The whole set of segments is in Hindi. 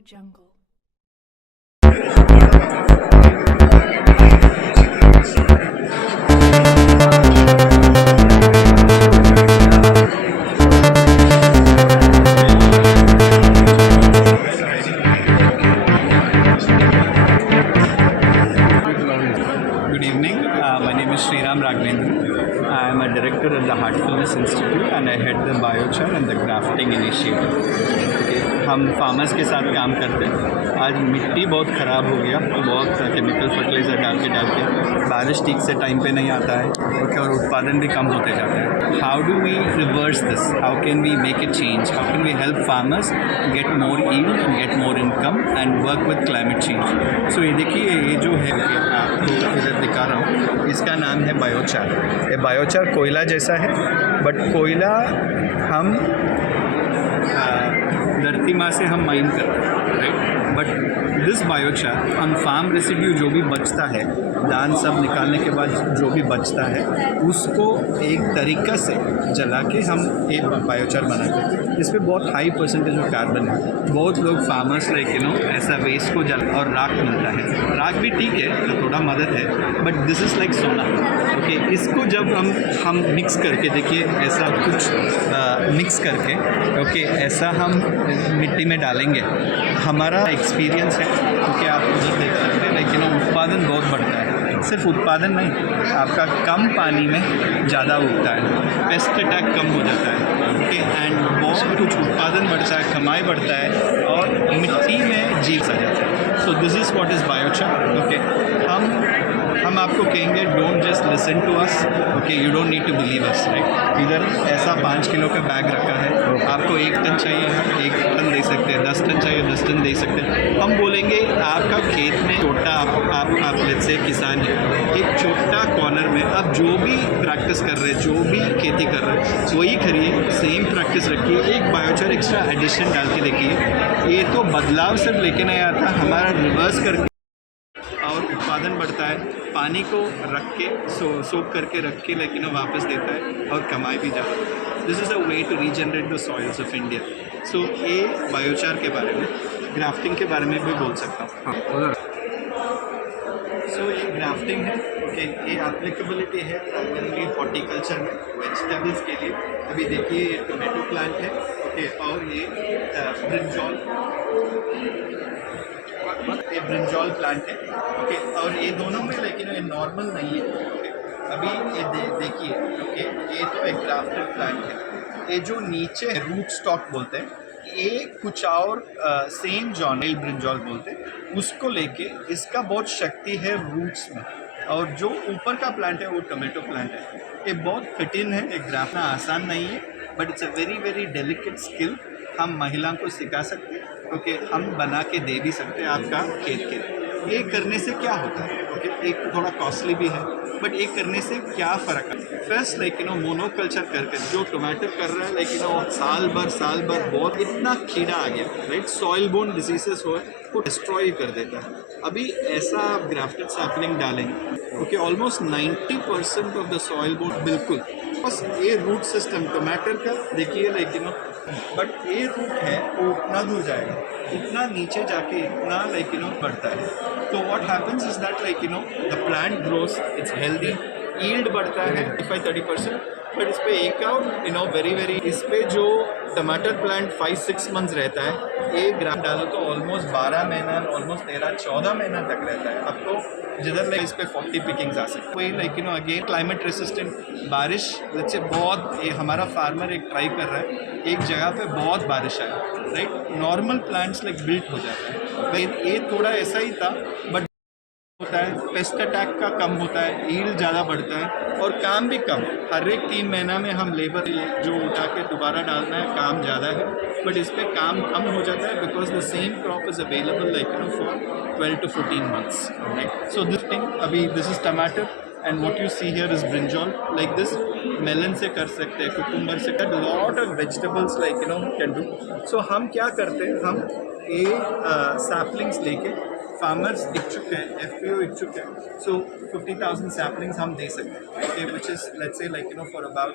Jungle. Good evening. My name is Sriram Raghavendra. I am a director at the Heartfulness Institute and I head the biochar and the grafting initiative. Okay. हम फार्मर्स के साथ काम करते हैं। आज मिट्टी बहुत ख़राब हो गया, बहुत केमिकल फर्टिलाइज़र डाल के बारिश ठीक से टाइम पे नहीं आता है, ओके, और उत्पादन भी कम होते जाता है। How do we reverse this? How can we make it change? How can we help farmers get more yield and get more income and work with climate change? So ये देखिए, ये जो है आपको इधर दिखा रहा हूँ, इसका नाम है बायोचार। ये बायोचार कोयला जैसा है, बट कोयला हम धरती माँ से हम माइन करते हैं, right? But this biochar on farm residue जो भी बचता है, दान सब निकालने के बाद जो भी बचता है, उसको एक तरीक़ा से जला के हम एक बायोचार बनाते हैं। इस पर बहुत हाई परसेंटेज ऑफ कार्बन है। बहुत लोग फार्मर्स लाइक ऐसा वेस्ट को जल और राख मिलता है। राख भी ठीक है, तो थोड़ा मदद है, बट दिस इज़ लाइक सोना। ओके, इसको जब हम मिक्स करके देखिए, ऐसा कुछ मिक्स करके, ओके, ऐसा हम मिट्टी में डालेंगे। हमारा एक्सपीरियंस है, क्योंकि आप उधर देख सकते हैं, लेकिन उत्पादन बहुत बढ़ता है। सिर्फ उत्पादन नहीं, आपका कम पानी में ज़्यादा उगता है, पेस्ट अटैक कम हो जाता है, ओके, एंड बहुत कुछ उत्पादन बढ़ता है, कमाई बढ़ता है और मिट्टी में जीव आ जाता है। So this is what is biochar. Okay, हम आपको कहेंगे don't just listen to us, okay, you don't need to believe us, right? इधर ऐसा 5 किलो का बैग रखा है, आपको 1 टन चाहिए है 1 टन दे सकते हैं, 10 टन चाहिए 10 टन दे सकते हैं। हम बोलेंगे आपका खेत में छोटा, आप लेट्स से किसान है, एक छोटा कॉर्नर में आप जो भी प्रैक्टिस कर रहे हैं, जो भी खेती कर रहे हैं, वही करिए, सेम प्रैक्टिस रखिए, एक बायोचार एक्स्ट्रा एडिशन डाल के देखिए। ये तो बदलाव सिर्फ लेके नहीं आता, हमारा रिवर्स करके और उत्पादन बढ़ता है, पानी को रख के सोख करके रख के, लेकिन वापस देता है और कमाई भी जाता है। This is a way to regenerate the soils of India. So ये बायोचार के बारे में, ग्राफ्टिंग के बारे में भी बोल सकता हूँ। सो ये ग्राफ्टिंग है, ओके, ये एप्लीकेबिलिटी है प्राइमरीली हॉर्टिकल्चर में, वेजिटेबल्स के लिए। अभी देखिए, ये टोमेटो प्लांट है, ओके, और ये ब्रिंजॉल प्लांट है, ओके, और ये दोनों में, लेकिन ये नॉर्मल नहीं है, ओके। अभी ये देखिए, ओके, ये तो एक ग्राफ्टेड प्लांट है। ये जो नीचे रूट स्टॉक बोलते हैं, ये कुछ और सेम जॉनल ब्रिंजॉल बोलते हैं, उसको लेके इसका बहुत शक्ति है रूट्स में। और जो ऊपर का प्लांट है वो टोमेटो प्लांट है। ये बहुत कठिन है, ये ग्राफ्टना आसान नहीं है, but it's a very very delicate skill. हम महिलाओं को सिखा सकते हैं, ओके, हम बना के दे भी सकते हैं आपका खेत के। ये करने से क्या होता है, ओके, एक तो थोड़ा कॉस्टली भी है, बट एक करने से क्या फ़र्क है? फर्स्ट मोनोकल्चर करके जो टोमेटो कर रहा है, लेकिन वो साल भर बहुत इतना कीड़ा आ गया, राइट? सॉइल बोर्न डिजीजेस हो वो डिस्ट्रॉय कर देता है। अभी ऐसा आप ग्राफ्टेड सैपलिंग डालेंगे, okay, almost 90% of the soil borne बिल्कुल, बस ये रूट सिस्टम टमाटर का देखिए, लेकिन बट ये रूट है वो उतना दूर जाएगा, इतना नीचे जाके इतना बढ़ता है। तो what happens is that the plant grows, it's healthy, yield बढ़ता है 25-30%। बट इस पे एक और वेरी वेरी इस पे जो टमाटर प्लांट 5-6 मंथ्स रहता है, एक ग्राम डालो तो ऑलमोस्ट 12 महीना, ऑलमोस्ट 13-14 महीना तक रहता है। अब तो जिधर इस पे 40 पिकिंग्स आ सकते, वही अगेन क्लाइमेट रेसिस्टेंट बारिश से बहुत, ये हमारा फार्मर एक ट्राई कर रहा है, एक जगह पे बहुत बारिश आई, right? Normal plants like built हो जाता है, ये थोड़ा ऐसा ही था, बट होता है, पेस्ट अटैक का कम होता है, यील्ड ज़्यादा बढ़ता है और काम भी कम। हर एक 3 महीना में हम लेबर जो उठा के दोबारा डालना है, काम ज़्यादा है, बट इस पर काम कम हो जाता है, because the same crop is available for 12-14 months, right? So this thing, अभी this is tamatar and what you see here is brinjal, like this. Melon से कर सकते हैं, कुकुम्बर से कर, lot of vegetables can do. So हम क्या करते हैं, हम ये सैपलिंग्स लेके फार्मर्स इच्छुक है, एफपीओ इच्छुक है, सो 50,000 सैपलिंग्स हम दे सकते हैं, okay, which is let's say like for about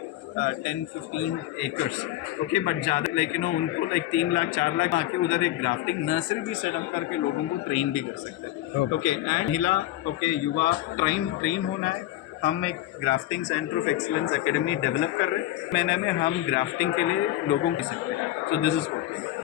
10-15 acres, okay, but ज़्यादा लाइक उनको लाइक 3 लाख 4 लाख आके उधर एक ग्राफ्टिंग नर्सरी भी सेटअप करके लोगों को ट्रेन भी कर सकते हैं, ओके, एंड महिला, ओके, युवा ट्रेन होना है। हम एक grafting centre of excellence academy develop कर रहे हैं, महीने में हम ग्राफ्टिंग के लिए लोगों को सकते हैं, सो दिस इज व्हाट